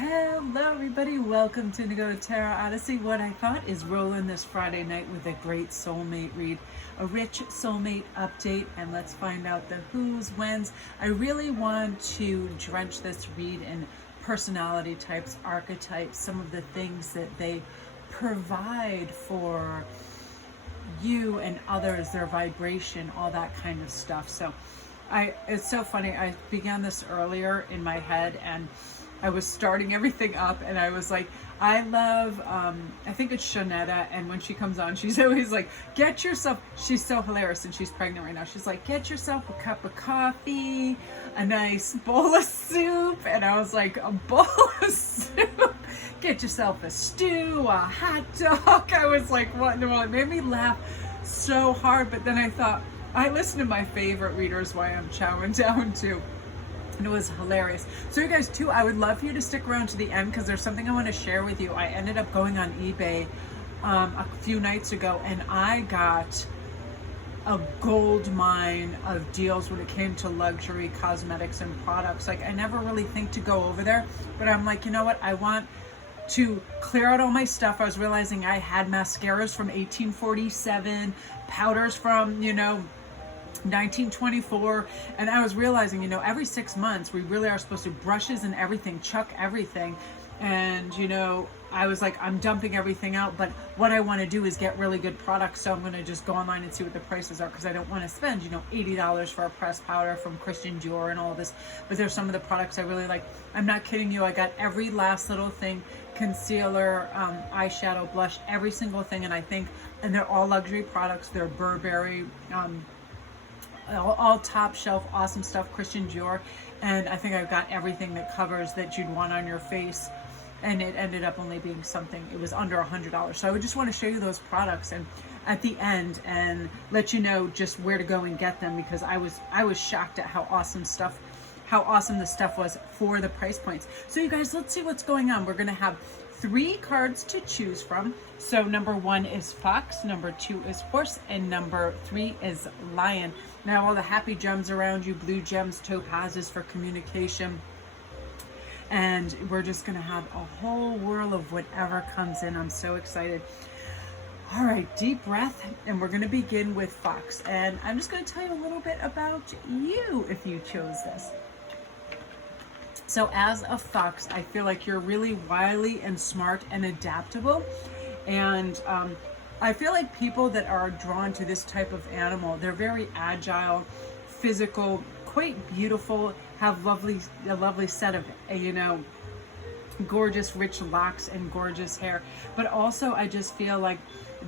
Hello everybody, welcome to Go Tarot Odyssey. What I thought is rolling this Friday night with a great soulmate read, a rich soulmate update, and let's find out the who's, whens. I really want to drench this read in personality types, archetypes, some of the things that they provide for you and others, their vibration, all that kind of stuff. So it's so funny, I began this earlier in my head and I was starting everything up and I was like, I love, I think it's Shanetta, and when she comes on, she's always like, get yourself, she's so hilarious and she's pregnant right now. She's like, get yourself a cup of coffee, a nice bowl of soup. And I was like, a bowl of soup? Get yourself a stew, a hot dog. I was like, what in the world? It made me laugh so hard. But then I thought, I listen to my favorite readers while I'm chowing down too. And it was hilarious. So you guys too, I would love for you to stick around to the end because there's something I want to share with you. I ended up going on eBay a few nights ago and I got a gold mine of deals when it came to luxury cosmetics and products. Like, I never really think to go over there, but I'm like, you know what? I want to clear out all my stuff. I was realizing I had mascaras from 1847, powders from, 1924, and I was realizing, every 6 months we really are supposed to brushes and everything, chuck everything. And I was like, I'm dumping everything out, but what I want to do is get really good products, so I'm going to just go online and see what the prices are, because I don't want to spend $80 for a pressed powder from Christian Dior and all this. But there's some of the products I really like. I'm not kidding you, I got every last little thing, concealer, eyeshadow, blush, every single thing. And they're all luxury products. They're Burberry, all top shelf, awesome stuff, Christian Dior. And I think I've got everything that covers that you'd want on your face. And it ended up only being something, it was under $100. So I would just want to show you those products and at the end and let you know just where to go and get them, because I was shocked at how awesome the stuff was for the price points. So you guys, let's see what's going on. We're going to have 3 cards to choose from. So number 1 is Fox, number 2 is Horse, and number 3 is Lion. Now all the happy gems around you, blue gems, topazes for communication. And we're just gonna have a whole whirl of whatever comes in. I'm so excited. All right, deep breath, and we're gonna begin with Fox. And I'm just gonna tell you a little bit about you if you chose this. So as a fox, I feel like you're really wily and smart and adaptable. And I feel like people that are drawn to this type of animal, they're very agile, physical, quite beautiful, have a lovely set of, gorgeous rich locks and gorgeous hair. But also I just feel like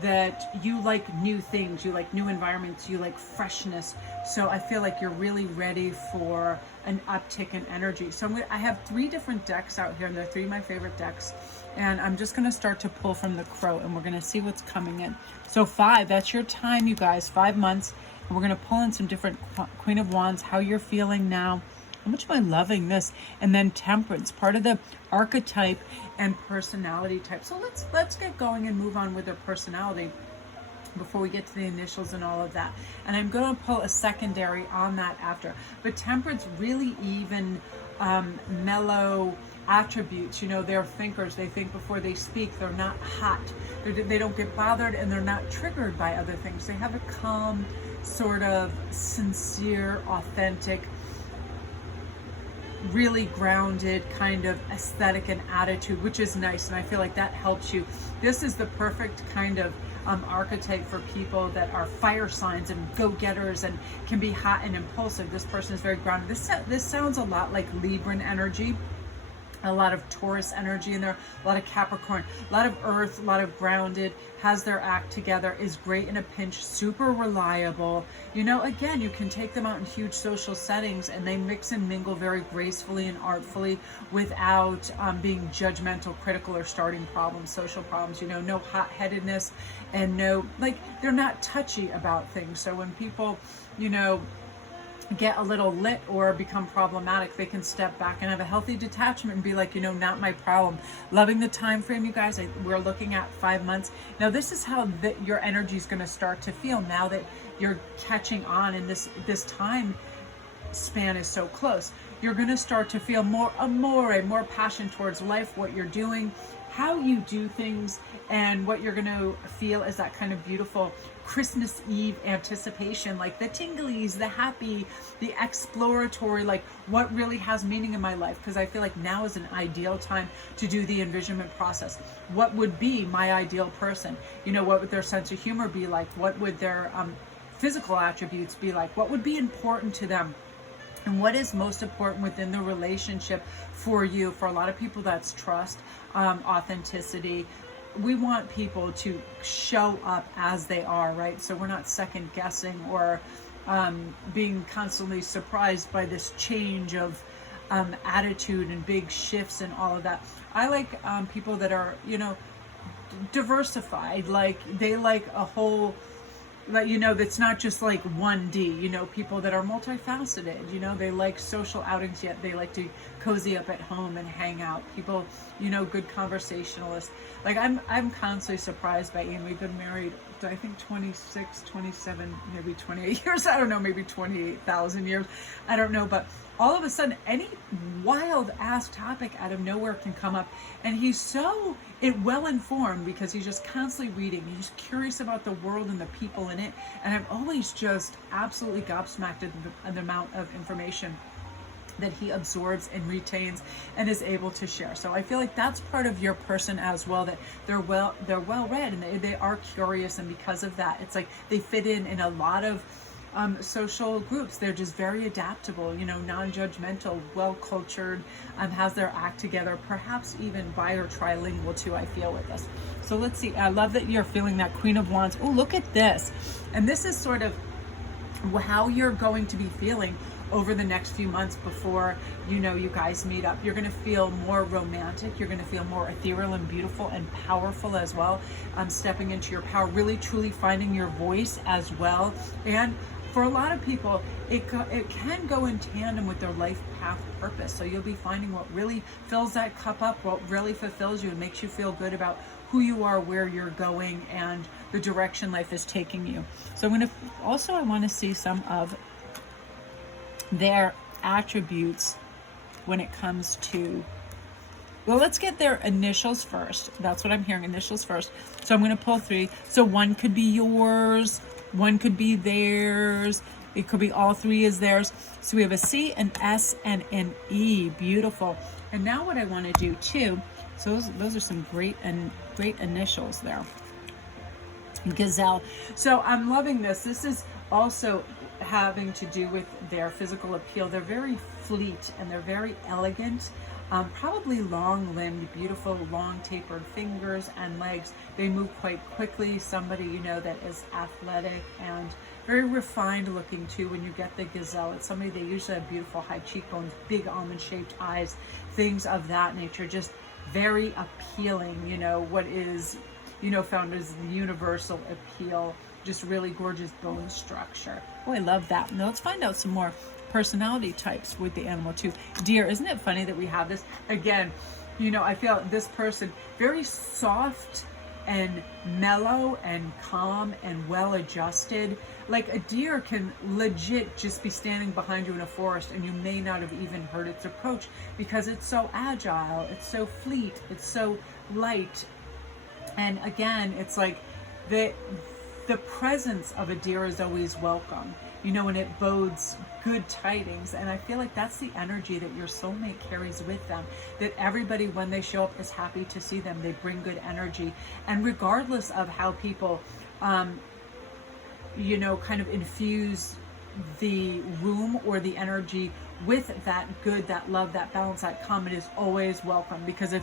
that you like new things, you like new environments, you like freshness. So I feel like you're really ready for an uptick in energy. So I have 3 different decks out here, and they're 3 of my favorite decks. And I'm just going to start to pull from the Crow, and we're going to see what's coming in. So 5, that's your time, you guys, 5 months. And we're going to pull in some different Queen of Wands, how you're feeling now. How much am I loving this? And then Temperance, part of the archetype and personality type. So let's get going and move on with their personality before we get to the initials and all of that. And I'm going to pull a secondary on that after. But Temperance, really even, mellow attributes. They're thinkers. They think before they speak. They're not hot. They don't get bothered, and they're not triggered by other things. They have a calm, sort of sincere, authentic, really grounded kind of aesthetic and attitude, which is nice. And I feel like that helps you. This is the perfect kind of archetype for people that are fire signs and go-getters and can be hot and impulsive. This person is very grounded. This sounds a lot like Libran energy, a lot of Taurus energy in there, a lot of Capricorn, a lot of earth, a lot of grounded, has their act together, is great in a pinch, super reliable. Again, you can take them out in huge social settings and they mix and mingle very gracefully and artfully without being judgmental, critical, or starting problems, social problems. No hot-headedness, and they're not touchy about things. So when people, get a little lit or become problematic, they can step back and have a healthy detachment and be like, not my problem. Loving the time frame, you guys. We're looking at 5 months. Now this is how your energy is going to start to feel now that you're catching on, and this time span is so close. You're going to start to feel more amore, more passion towards life, what you're doing, how you do things, and what you're going to feel is that kind of beautiful Christmas Eve anticipation, like the tinglies, the happy, the exploratory, like what really has meaning in my life. Because I feel like now is an ideal time to do the envisionment process. What would be my ideal person? You know, what would their sense of humor be like? What would their physical attributes be like? What would be important to them? And what is most important within the relationship for you? For a lot of people, that's trust, authenticity. We want people to show up as they are, right? So we're not second guessing or being constantly surprised by this change of attitude and big shifts and all of that. I like people that are, you know, diversified. Like they like a whole, like, you know, that's not just like 1D, you know, people that are multifaceted, you know, they like social outings, yet they like to cozy up at home and hang out. People, you know, good conversationalists. Like I'm constantly surprised by Ian. We've been married, I think 26, 27, maybe 28 years. I don't know, maybe 28,000 years. I don't know. But all of a sudden, any wild ass topic out of nowhere can come up. And he's so well informed because he's just constantly reading. He's curious about the world and the people in it. And I'm always just absolutely gobsmacked at the amount of information that he absorbs and retains and is able to share. So I feel like that's part of your person as well, that they're well read and they are curious, and because of that, it's like they fit in a lot of social groups. They're just very adaptable, you know, non-judgmental, well-cultured, has their act together, perhaps even bi or trilingual too, I feel, with us. So let's see. I love that you're feeling that Queen of Wands. Oh, look at this. And this is sort of how you're going to be feeling over the next few months before, you know, you guys meet up. You're going to feel more romantic. You're going to feel more ethereal and beautiful and powerful as well. Stepping into your power, really truly finding your voice as well. And for a lot of people, it can go in tandem with their life path purpose. So you'll be finding what really fills that cup up, what really fulfills you and makes you feel good about who you are, where you're going, and the direction life is taking you. So I'm going to also, I want to see some of their attributes when it comes to, well, let's get their initials first. That's what I'm hearing, initials first. So I'm going to pull 3. So one could be yours, one could be theirs, it could be all 3 is theirs. So we have a C, an S, and an E. Beautiful. And now what I want to do too, so those are some great initials there. Gazelle. So I'm loving this. This is also having to do with their physical appeal. They're very fleet and they're very elegant, probably long-limbed, beautiful, long tapered fingers and legs. They move quite quickly. Somebody, you know, that is athletic and very refined looking too. When you get the gazelle, it's somebody, they usually have beautiful high cheekbones, big almond-shaped eyes, things of that nature. Just very appealing, you know, what is, you know, found as the universal appeal. Just really gorgeous bone structure. Oh, I love that. Now let's find out some more personality types with the animal too. Deer, isn't it funny that we have this? Again, you know, I feel this person, very soft and mellow and calm and well adjusted. Like a deer can legit just be standing behind you in a forest and you may not have even heard its approach because it's so agile, it's so fleet, it's so light. And again, it's like the presence of a deer is always welcome, you know, and it bodes good tidings. And I feel like that's the energy that your soulmate carries with them, that everybody, when they show up, is happy to see them. They bring good energy. And regardless of how people, you know, kind of infuse the room or the energy with that good, that love, that balance, that calm, it is always welcome. Because if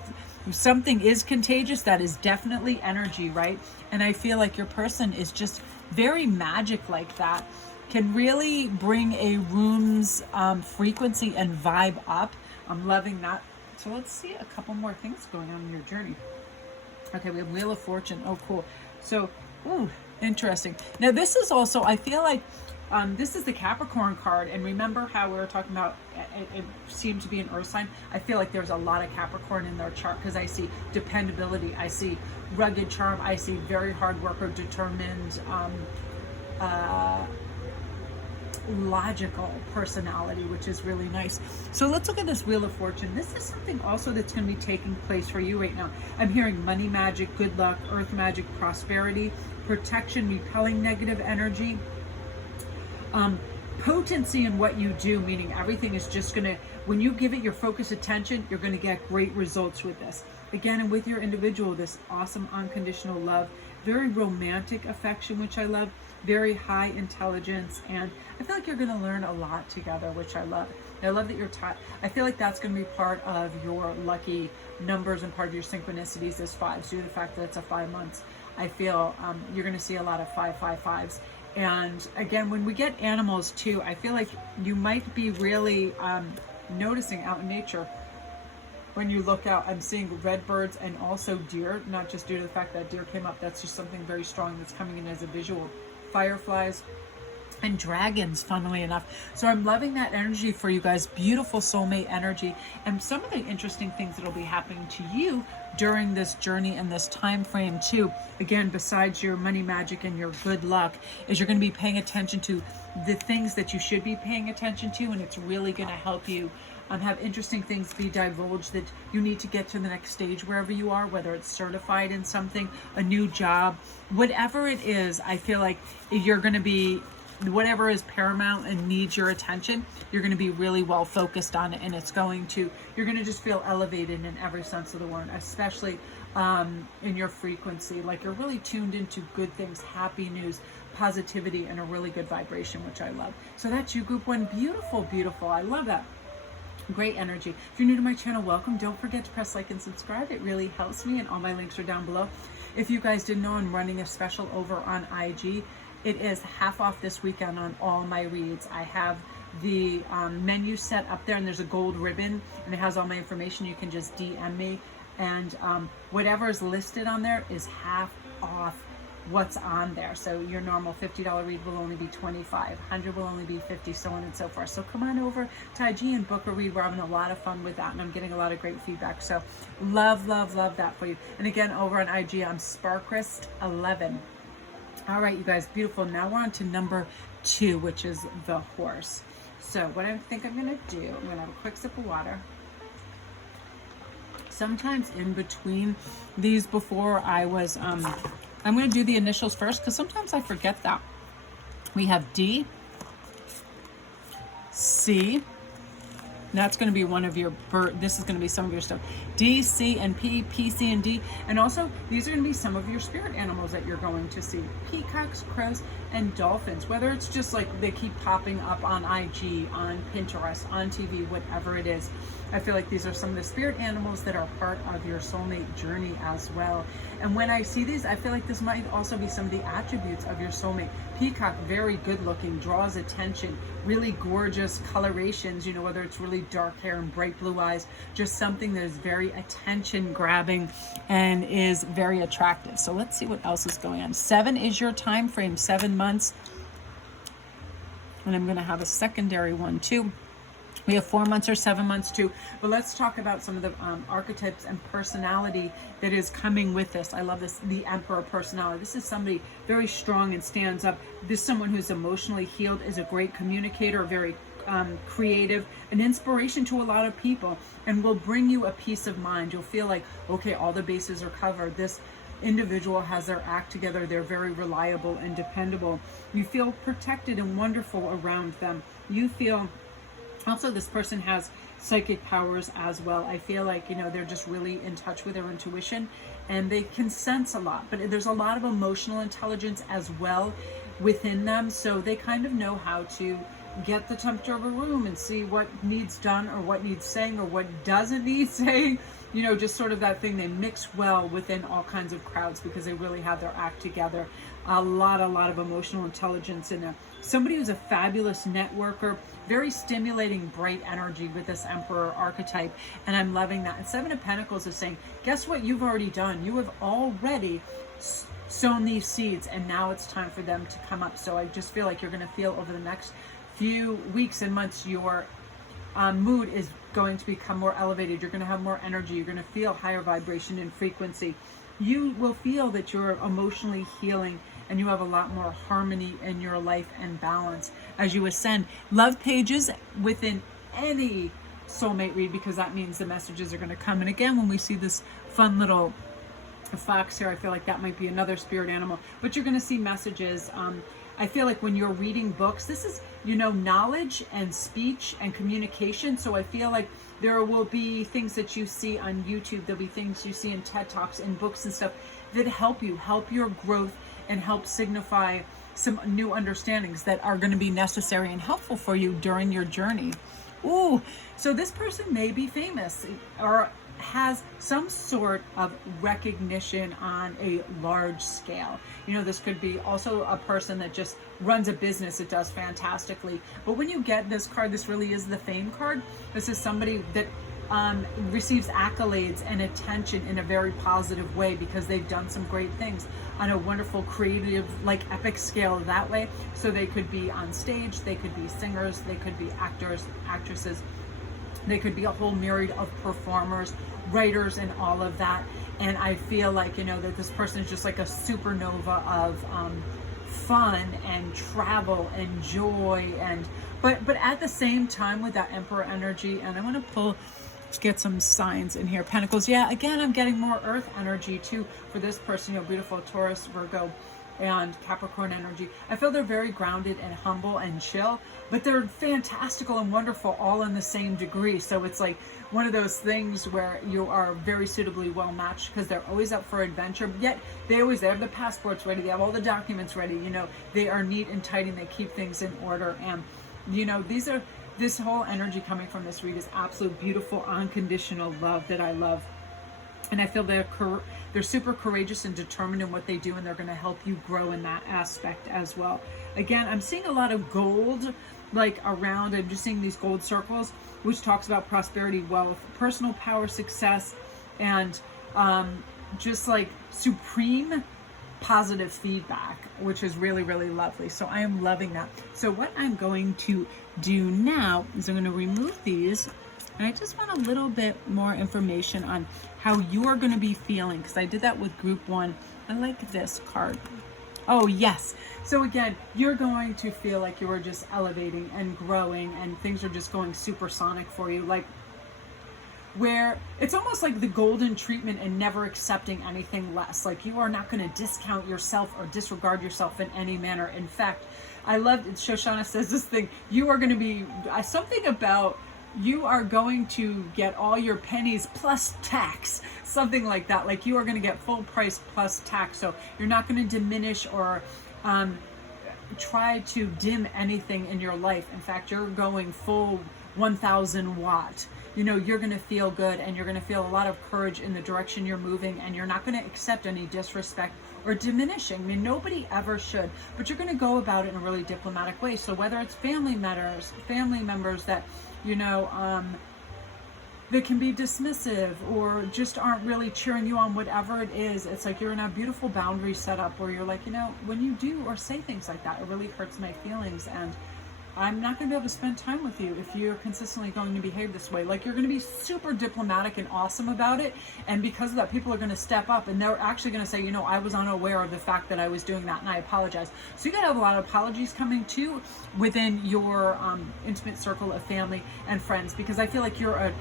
something is contagious, that is definitely energy, right? And I feel like your person is just very magic like that, can really bring a room's frequency and vibe up. I'm loving that. So let's see a couple more things going on in your journey. Okay, we have Wheel of Fortune. Oh, cool. So, ooh, interesting. Now this is also, I feel like, this is the Capricorn card, and remember how we were talking about it seemed to be an earth sign? I feel like there's a lot of Capricorn in their chart because I see dependability, I see rugged charm, I see very hard worker, determined, logical personality, which is really nice. So let's look at this Wheel of Fortune. This is something also that's going to be taking place for you right now. I'm hearing money magic, good luck, earth magic, prosperity, protection, repelling negative energy, potency in what you do, meaning everything is just going to, when you give it your focused attention, you're going to get great results with this. Again, and with your individual, this awesome unconditional love, very romantic affection, which I love, very high intelligence, and I feel like you're going to learn a lot together, which I love. And I love that you're taught. I feel like that's going to be part of your lucky numbers and part of your synchronicities is 5s, due to the fact that it's a 5 months. I feel you're going to see a lot of 555s. And again, when we get animals too, I feel like you might be really noticing out in nature. When you look out, I'm seeing red birds and also deer, not just due to the fact that deer came up. That's just something very strong that's coming in as a visual. Fireflies and dragons, funnily enough. So I'm loving that energy for you guys. Beautiful soulmate energy. And some of the interesting things that will be happening to you during this journey and this time frame too, again, besides your money magic and your good luck, is you're going to be paying attention to the things that you should be paying attention to, and it's really going to help you have interesting things be divulged that you need to get to the next stage wherever you are, whether it's certified in something, a new job, whatever it is. I feel like you're going to be, whatever is paramount and needs your attention, you're going to be really well focused on it, and it's going to, you're going to just feel elevated in every sense of the word, especially in your frequency. Like you're really tuned into good things, happy news, positivity, and a really good vibration, which I love. So that's you, group 1. Beautiful, beautiful. I love that. Great energy. If you're new to my channel, welcome. Don't forget to press like and subscribe. It really helps me, and all my links are down below. If you guys didn't know, I'm running a special over on IG. It is half off this weekend on all my reads. I have the menu set up there, and there's a gold ribbon, and it has all my information. You can just DM me, and whatever is listed on there is half off what's on there. So your normal $50 read will only be $25, $100 will only be $50, so on and so forth. So come on over to IG and book a read. We're having a lot of fun with that, and I'm getting a lot of great feedback. So love, love, love that for you. And again, over on IG, I'm Sparkrist11. All right, you guys, beautiful. Now we're on to number 2, which is the horse. So what I think I'm going to do, I'm going to have a quick sip of water. Sometimes in between these, before I was, I'm going to do the initials first because sometimes I forget that. We have D, C. That's going to be one of your, this is going to be some of your stuff. D, C, and P, P, C, and D. And also, these are going to be some of your spirit animals that you're going to see. Peacocks, crows, and dolphins. Whether it's just like they keep popping up on IG, on Pinterest, on TV, whatever it is. I feel like these are some of the spirit animals that are part of your soulmate journey as well. And when I see these, I feel like this might also be some of the attributes of your soulmate. Peacock, very good looking, draws attention, really gorgeous colorations, you know, whether it's really dark hair and bright blue eyes, just something that is very attention grabbing and is very attractive. So let's see what else is going on. 7 is your time frame, 7 months. And I'm going to have a secondary one too. We have 4 months or 7 months too, but let's talk about some of the archetypes and personality that is coming with this. I love this, the Emperor personality. This is somebody very strong and stands up. This is someone who's emotionally healed, is a great communicator, very creative, an inspiration to a lot of people, and will bring you a peace of mind. You'll feel like, okay, all the bases are covered. This individual has their act together. They're very reliable and dependable. You feel protected and wonderful around them. You feel also, this person has psychic powers as well. I feel like, you know, they're just really in touch with their intuition, and they can sense a lot, but there's a lot of emotional intelligence as well within them. So they kind of know how to get the temperature of a room and see what needs done or what needs saying or what doesn't need saying. You know, just sort of that thing. They mix well within all kinds of crowds because they really have their act together. A lot of emotional intelligence in them. Somebody who's a fabulous networker, very stimulating, bright energy with this Emperor archetype, and I'm loving that. And 7 of Pentacles is saying, guess what you've already done? You have already sown these seeds, and now it's time for them to come up. So I just feel like you're going to feel over the next few weeks and months, your mood is going to become more elevated. You're going to have more energy. You're going to feel higher vibration and frequency. you will feel that you're emotionally healing and you have a lot more harmony in your life and balance as you ascend. Love pages within any soulmate read, because that means the messages are going to come. And again, when we see this fun little fox here, I feel like that might be another spirit animal, but you're going to see messages. I feel like when you're reading books, this is, you know, knowledge and speech and communication. So I feel like there will be things that you see on YouTube. There'll be things you see in TED Talks and books and stuff that help you, help your growth, and help signify some new understandings that are going to be necessary and helpful for you during your journey. Ooh, so this person may be famous or has some sort of recognition on a large scale. You know, this could be also a person that just runs a business that does fantastically. But when you get this card, this really is the fame card. This is somebody that receives accolades and attention in a very positive way because they've done some great things on a wonderful, creative, like epic scale that way. So they could be on stage, they could be singers, they could be actors, actresses, they could be a whole myriad of performers, writers, and all of that. And I feel like, you know, that this person is just like a supernova of fun and travel and joy, and but at the same time with that Emperor energy. And I want to pull, get some signs in here. Pentacles, yeah, again, I'm getting more earth energy too for this person. You know, beautiful Taurus, Virgo, and Capricorn energy. I feel they're very grounded and humble and chill, but they're fantastical and wonderful all in the same degree. So it's like one of those things where you are very suitably well matched because they're always up for adventure, yet they have the passports ready, they have all the documents ready, you know, they are neat and tidy, and they keep things in order. And you know, this whole energy coming from this read is absolute beautiful unconditional love that I love. And I feel they're super courageous and determined in what they do, and they're going to help you grow in that aspect as well. Again, I'm seeing a lot of gold like around. I'm just seeing these gold circles, which talks about prosperity, wealth, personal power, success, and just like supreme positive feedback, which is really, really lovely. So I am loving that. So what I'm going to do now is I'm going to remove these. And I just want a little bit more information on how you're going to be feeling, because I did that with group 1. I like this card. Oh, yes. So again, you're going to feel like you are just elevating and growing, and things are just going supersonic for you. Like, where it's almost like the golden treatment and never accepting anything less. Like, you are not going to discount yourself or disregard yourself in any manner. In fact, I love it. Shoshana says this thing, you are going to be something about, you are going to get all your pennies plus tax, something like that. Like, you are going to get full price plus tax. So you're not going to diminish or try to dim anything in your life. In fact, you're going full 1000 watt. You know, you're going to feel good, and you're going to feel a lot of courage in the direction you're moving, and you're not going to accept any disrespect or diminishing. I mean, nobody ever should, but you're going to go about it in a really diplomatic way. So whether it's family members that, you know, that can be dismissive or just aren't really cheering you on, whatever it is, it's like you're in a beautiful boundary set up where you're like, you know, when you do or say things like that, it really hurts my feelings, and I'm not going to be able to spend time with you if you're consistently going to behave this way. Like, you're going to be super diplomatic and awesome about it, and because of that, people are going to step up, and they're actually going to say, you know, I was unaware of the fact that I was doing that, and I apologize. So you got to have a lot of apologies coming too within your intimate circle of family and friends, because I feel like you're a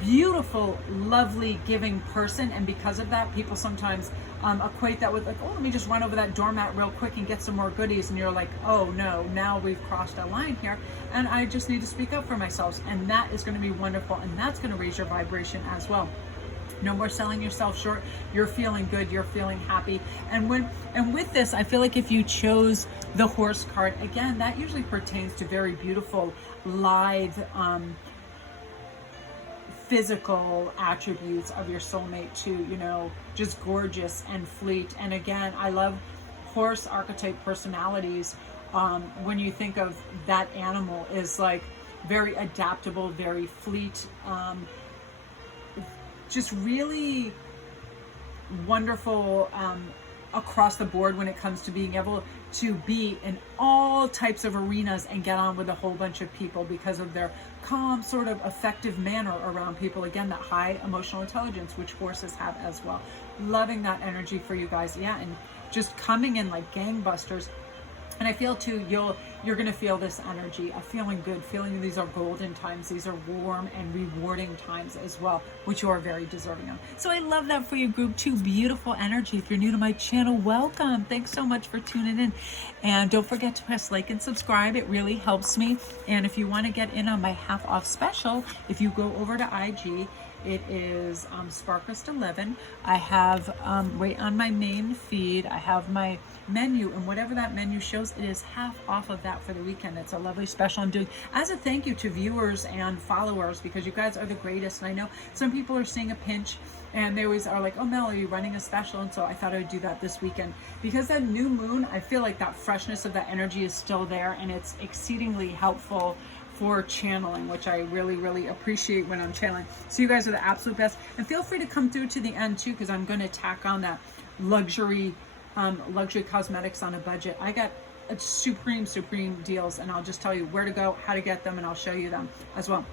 beautiful, lovely, giving person, and because of that, people sometimes equate that with like, oh, let me just run over that doormat real quick and get some more goodies, and you're like, oh no, now we've crossed a line here, and I just need to speak up for myself. And that is going to be wonderful, and that's going to raise your vibration as well. No more selling yourself short. You're feeling good, you're feeling happy. And with this, I feel like if you chose the horse card, again, that usually pertains to very beautiful, lithe, physical attributes of your soulmate too, you know, just gorgeous and fleet. And again, I love horse archetype personalities. When you think of that animal, is like very adaptable, very fleet, just really wonderful across the board when it comes to being able to be in all types of arenas and get on with a whole bunch of people because of their calm, sort of effective manner around people. Again, that high emotional intelligence, which horses have as well. Loving that energy for you guys. Yeah, and just coming in like gangbusters. And I feel too, you're going to feel this energy of feeling good, feeling these are golden times. These are warm and rewarding times as well, which you are very deserving of. So I love that for you, group 2. Beautiful energy. If you're new to my channel, welcome. Thanks so much for tuning in. And don't forget to press like and subscribe. It really helps me. And if you want to get in on my half off special, if you go over to IG, it is Sparkest11. I have right on my main feed, I have my menu, and whatever that menu shows, it is half off of that for the weekend. It's a lovely special I'm doing as a thank you to viewers and followers, because you guys are the greatest. And I know some people are seeing a pinch and they always are like, oh Mel, are you running a special? And so I thought I would do that this weekend, because that new moon, I feel like that freshness of that energy is still there, and it's exceedingly helpful for channeling, which I really, really appreciate when I'm channeling. So you guys are the absolute best. And feel free to come through to the end too, because I'm going to tack on that luxury cosmetics on a budget. I got supreme deals, and I'll just tell you where to go, how to get them, and I'll show you them as well.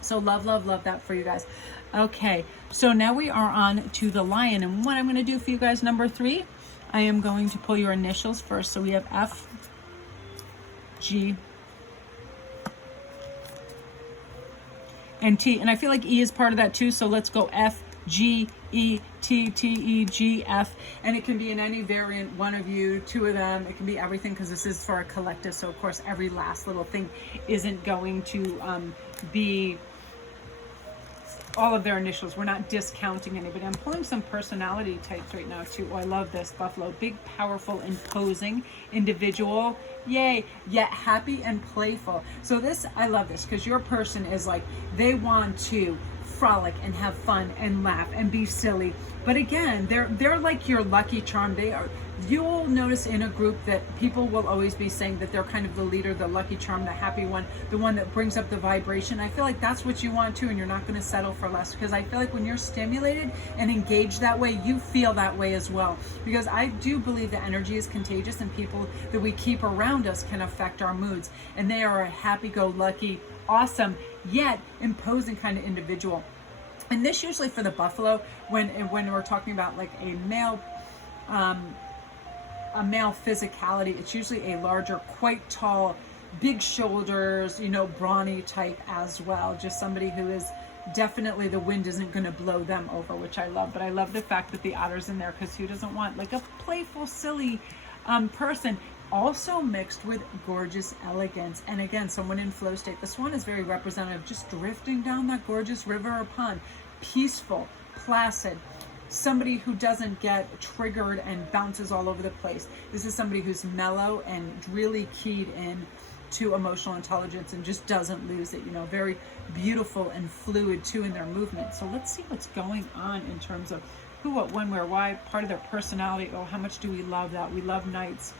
So love that for you guys. Okay, so now we are on to the Lion, and what I'm going to do for you guys, number 3, I am going to pull your initials first. So we have F, G, and T, and I feel like E is part of that too, so let's go F, G, E, T, T, E, G, F, and it can be in any variant, one of you, 2 of them, it can be everything, because this is for a collective. So of course every last little thing isn't going to be all of their initials. We're not discounting anybody. I'm pulling some personality types right now too. Oh, I love this. Buffalo, big, powerful, imposing individual, yay, yet happy and playful. So this, I love this, because your person is like, they want to frolic and have fun and laugh and be silly, but again, they're like your lucky charm. They are, you'll notice in a group that people will always be saying that they're kind of the leader, the lucky charm, the happy one, the one that brings up the vibration. I feel like that's what you want too, and you're not going to settle for less, because I feel like when you're stimulated and engaged that way, you feel that way as well, because I do believe that energy is contagious, and people that we keep around us can affect our moods, and they are a happy-go-lucky, awesome, yet imposing kind of individual. And this usually for the Buffalo, when we're talking about like a male physicality, it's usually a larger, quite tall, big shoulders, you know, brawny type as well. Just somebody who is definitely, the wind isn't going to blow them over, which I love. But I love the fact that the otter's in there, because who doesn't want like a playful, silly person? Also mixed with gorgeous elegance, and again, someone in flow state. This one is very representative, just drifting down that gorgeous river or pond, peaceful, placid, somebody who doesn't get triggered and bounces all over the place. This is somebody who's mellow and really keyed in to emotional intelligence and just doesn't lose it, you know, very beautiful and fluid too in their movement. So let's see what's going on in terms of who, what, when, where, why, part of their personality. Oh, how much do we love that? We love Knights.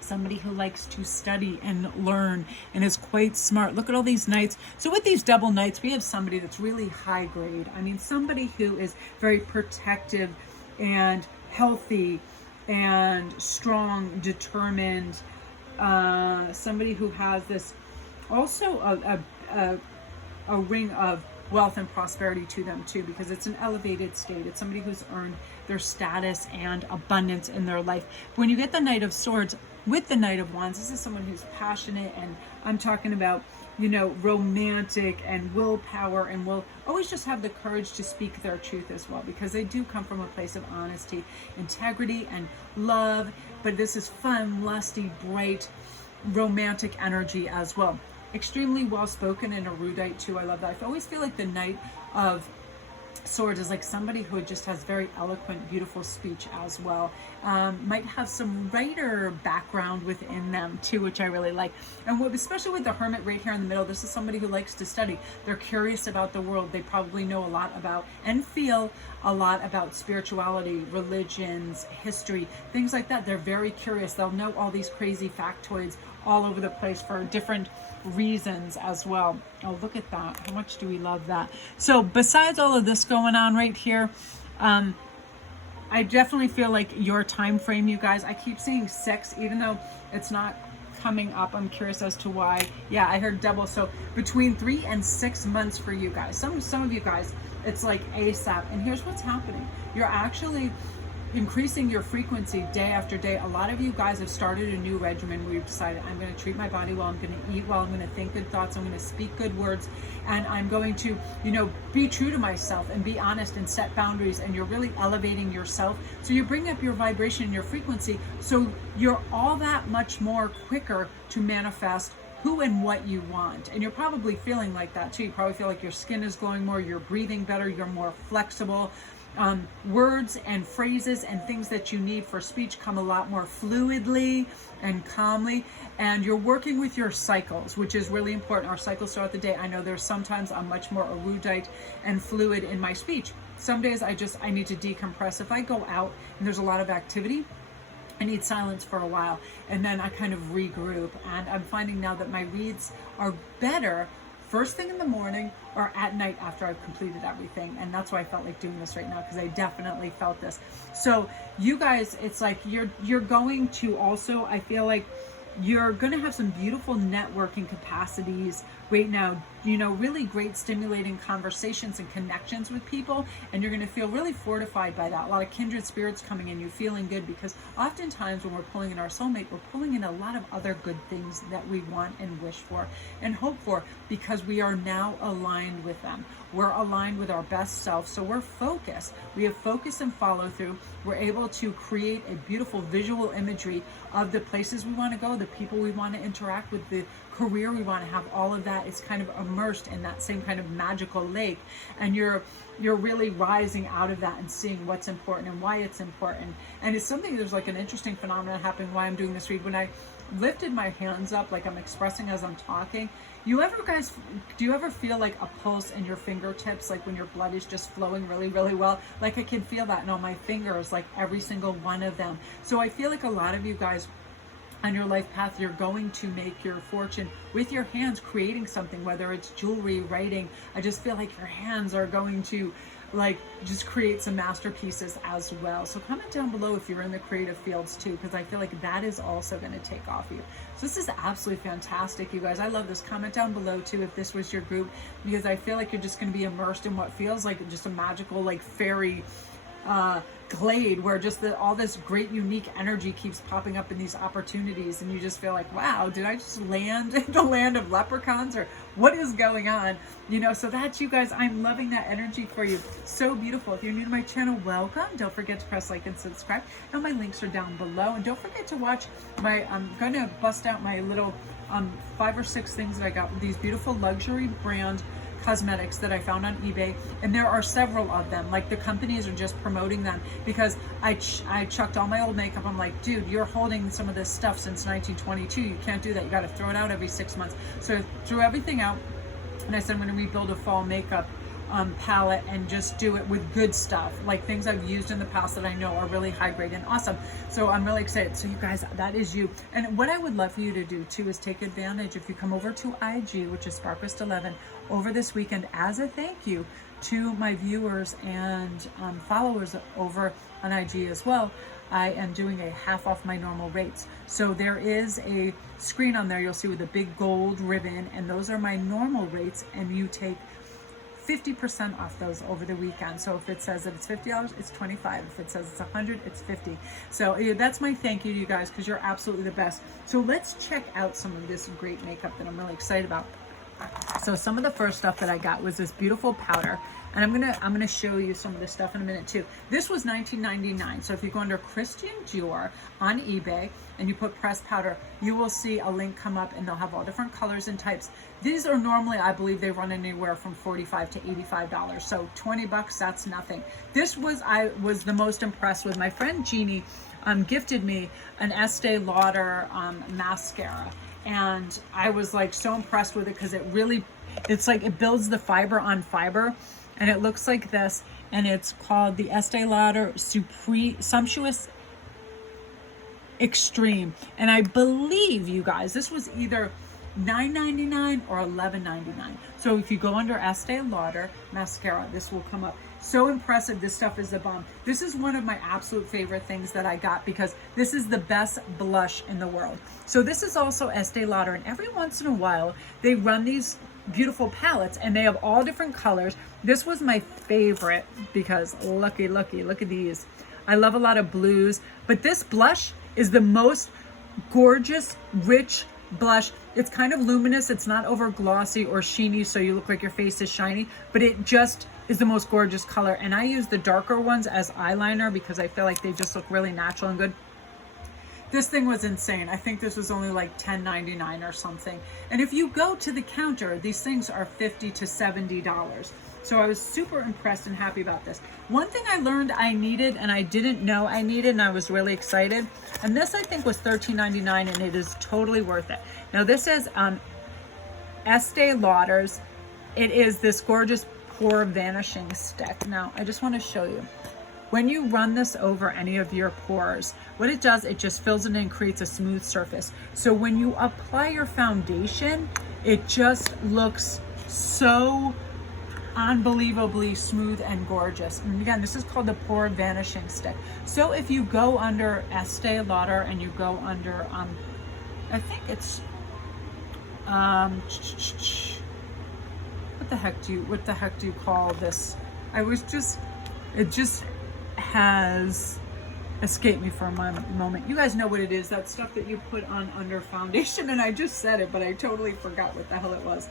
Somebody who likes to study and learn and is quite smart. Look at all these Knights. So with these double Knights, we have somebody that's really high grade. I mean, somebody who is very protective and healthy and strong, determined. Somebody who has this also a ring of wealth and prosperity to them too, because it's an elevated state. It's somebody who's earned their status and abundance in their life. When you get the Knight of Swords with the Knight of Wands, this is someone who's passionate, and I'm talking about, you know, romantic and willpower, and will always just have the courage to speak their truth as well, because they do come from a place of honesty, integrity, and love. But this is fun, lusty, bright, romantic energy as well. Extremely well-spoken and erudite too. I love that. I always feel like the Knight of Swords is like somebody who just has very eloquent, beautiful speech as well. Might have some writer background within them too, which I really like. And especially with the Hermit right here in the middle, this is somebody who likes to study. They're curious about the world. They probably know a lot about and feel a lot about spirituality, religions, history, things like that. They're very curious. They'll know all these crazy factoids all over the place for different reasons as well. Oh, look at that. How much do we love that? So besides all of this going on right here, I definitely feel like your time frame, you guys, I keep seeing 6, even though it's not coming up. I'm curious as to why. Yeah, I heard double. So between 3 and 6 months for you guys. Some of you guys, it's like ASAP. And here's what's happening. You're actually increasing your frequency day after day. A lot of you guys have started a new regimen where you've decided, I'm going to treat my body well, I'm going to eat well, I'm going to think good thoughts, I'm going to speak good words, and I'm going to, you know, be true to myself and be honest and set boundaries, and you're really elevating yourself. So you bring up your vibration and your frequency, so you're all that much more quicker to manifest who and what you want. And you're probably feeling like that too. You probably feel like your skin is glowing more, you're breathing better, you're more flexible. Words and phrases and things that you need for speech come a lot more fluidly and calmly, and you're working with your cycles, which is really important. Our cycles throughout the day. I know there's sometimes I'm much more erudite and fluid in my speech. Some days I need to decompress. If I go out and there's a lot of activity, I need silence for a while, and then I kind of regroup. And I'm finding now that my reads are better first thing in the morning or at night after I've completed everything. And that's why I felt like doing this right now, because I definitely felt this. So you guys, it's like you're going to also, I feel like you're going to have some beautiful networking capacities right now, you know, really great stimulating conversations and connections with people, and you're going to feel really fortified by that. A lot of kindred spirits coming in, you feeling good, because oftentimes when we're pulling in our soulmate, we're pulling in a lot of other good things that we want and wish for and hope for, because we are now aligned with them. We're aligned with our best self, so we're focused. We have focus and follow through. We're able to create a beautiful visual imagery of the places we want to go, the people we want to interact with, the career we want to have. All of that is kind of immersed in that same kind of magical lake, and you're really rising out of that and seeing what's important and why it's important. And it's something, there's like an interesting phenomenon happening why I'm doing this read. When I lifted my hands up, like I'm expressing as I'm talking, do you ever feel like a pulse in your fingertips, like when your blood is just flowing really, really well? Like I can feel that in all my fingers, like every single one of them. So I feel like a lot of you guys on your life path, you're going to make your fortune with your hands, creating something, whether it's jewelry, writing. I just feel like your hands are going to like just create some masterpieces as well. So comment down below if you're in the creative fields too, because I feel like that is also going to take off you. So this is absolutely fantastic, you guys. I love this. Comment down below too if this was your group, because I feel like you're just going to be immersed in what feels like just a magical, like fairy glade, where just all this great unique energy keeps popping up in these opportunities, and you just feel like, wow, did I just land in the land of leprechauns, or what is going on? You know, so that's you guys. I'm loving that energy for you. So beautiful. If you're new to my channel, welcome. Don't forget to press like and subscribe. And my links are down below. And don't forget to watch my, I'm going to bust out my little 5 or 6 things that I got with these beautiful luxury brand cosmetics that I found on eBay, and there are several of them. Like the companies are just promoting them, because I chucked all my old makeup. I'm like, dude, you're holding some of this stuff since 1922. You can't do that. You got to throw it out every 6 months. So I threw everything out, and I said I'm going to rebuild a fall makeup palette and just do it with good stuff, like things I've used in the past that I know are really high grade and awesome. So I'm really excited. So you guys, that is you. And what I would love for you to do too is take advantage, if you come over to IG, which is Sparkwist11, over this weekend, as a thank you to my viewers and followers over on IG as well, I am doing a half off my normal rates. So there is a screen on there you'll see with a big gold ribbon, and those are my normal rates, and you take 50% off those over the weekend. So if it says that it's $50, it's $25. If it says it's $100, it's $50. So that's my thank you to you guys, because you're absolutely the best. So let's check out some of this great makeup that I'm really excited about. So some of the first stuff that I got was this beautiful powder, and I'm gonna show you some of this stuff in a minute too. This was $19.99. So if you go under Christian Dior on eBay and you put pressed powder, you will see a link come up, and they'll have all different colors and types. These are normally, I believe they run anywhere from $45 to $85. So 20 bucks, that's nothing. This was, I was the most impressed with. My friend Jeannie gifted me an Estee Lauder mascara. And I was like so impressed with it, because it's like it builds the fiber on fiber, and it looks like this, and it's called the Estee Lauder Sumptuous Extreme. And I believe, you guys, this was either $9.99 or $11.99. So if you go under Estee Lauder mascara, this will come up. So impressive. This stuff is the bomb. This is one of my absolute favorite things that I got because this is the best blush in the world. So this is also Estee Lauder, and every once in a while they run these beautiful palettes and they have all different colors. This was my favorite because look at these. I love a lot of blues, but this blush is the most gorgeous, rich blush. It's kind of luminous. It's not over glossy or sheeny so you look like your face is shiny, but it just is the most gorgeous color. And I use the darker ones as eyeliner because I feel like they just look really natural and good. This thing was insane. I think this was only like $10.99 or something. And if you go to the counter, these things are $50 to $70. So I was super impressed and happy about this. One thing I learned I needed and I didn't know I needed, and I was really excited. And this I think was $13.99, and it is totally worth it. Now this is Estee Lauder's. It is this gorgeous Pore Vanishing stick. Now I just want to show you. When you run this over any of your pores, what it does, it just fills it in and creates a smooth surface. So when you apply your foundation, it just looks so unbelievably smooth and gorgeous. And again, this is called the Pore Vanishing Stick. So if you go under Estee Lauder and you go under, I think it's, what the heck do you call this? It just has escaped me for a moment. You guys know what it is, that stuff that you put on under foundation, and I just said it, but I totally forgot what the hell it was.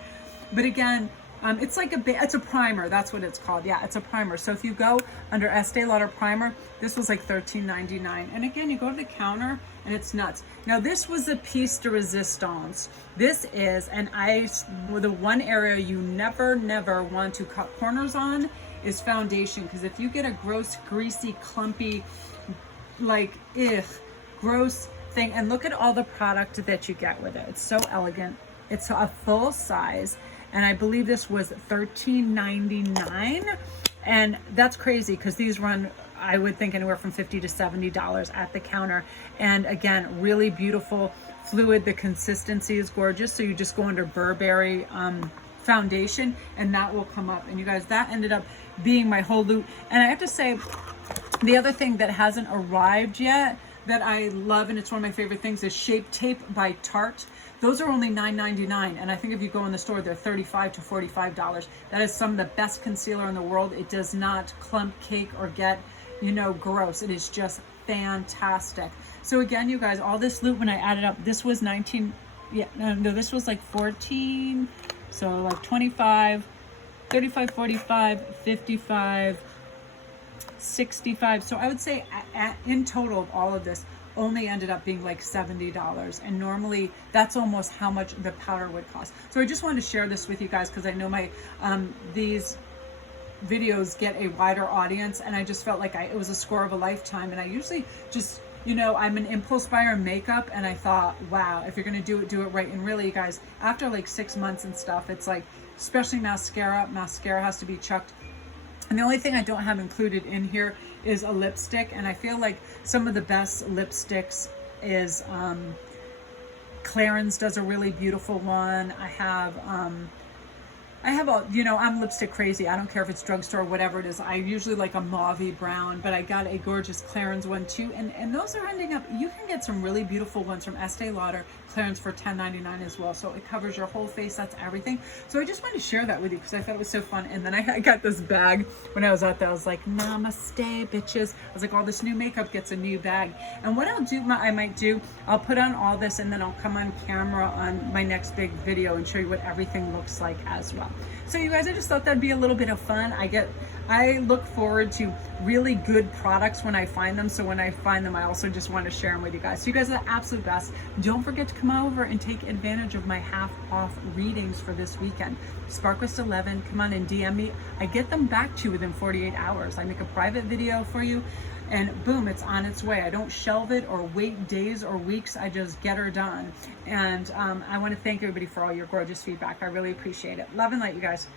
But again, it's like it's a primer. That's what it's called. Yeah, it's a primer. So if you go under Estee Lauder primer, this was like $13.99. And again, you go to the counter and it's nuts. Now this was a piece de resistance. This is, and the one area you never want to cut corners on is foundation, because if you get a gross, greasy, clumpy, like gross thing, and look at all the product that you get with it. It's so elegant. It's a full size, and I believe this was $13.99, and that's crazy because these run, I would think, anywhere from $50 to $70 at the counter. And again, really beautiful fluid. The consistency is gorgeous. So you just go under Burberry foundation and that will come up. And you guys, that ended up being my whole loot. And I have to say, the other thing that hasn't arrived yet that I love, and it's one of my favorite things, is Shape Tape by Tarte. Those are only $9.99, and I think if you go in the store, they're $35 to $45. That is some of the best concealer in the world. It does not clump, cake, or get, gross. It is just fantastic. So again, you guys, all this loot, when I added up, this was 19, this was like 14, so like 25, 35, 45, 55, 65. So I would say in total of all of this only ended up being like $70, and normally that's almost how much the powder would cost. So I just wanted to share this with you guys because I know my these videos get a wider audience, and I just felt like it was a score of a lifetime. And I usually just, I'm an impulse buyer in makeup, and I thought, wow, if you're gonna do it right. And really, you guys, after like 6 months and stuff, it's like, especially mascara has to be chucked. And the only thing I don't have included in here is a lipstick. And I feel like some of the best lipsticks is Clarins does a really beautiful one. I have I'm lipstick crazy. I don't care if it's drugstore or whatever it is. I usually like a mauvey brown, but I got a gorgeous Clarins one too. And those are ending up, you can get some really beautiful ones from Estee Lauder, Clarins for $10.99 as well. So it covers your whole face. That's everything. So I just wanted to share that with you because I thought it was so fun. And then I got this bag when I was out there. I was like, namaste, bitches. I was like, all this new makeup gets a new bag. And what I'll put on all this, and then I'll come on camera on my next big video and show you what everything looks like as well. So you guys, I just thought that'd be a little bit of fun. I look forward to really good products when I find them. So when I find them, I also just want to share them with you guys. So you guys are the absolute best. Don't forget to come over and take advantage of my half off readings for this weekend. Sparkwest11, come on and DM me. I get them back to you within 48 hours. I make a private video for you, and boom, it's on its way. I don't shelve it or wait days or weeks. I just get her done. And I want to thank everybody for all your gorgeous feedback. I really appreciate it. Love and light, you guys.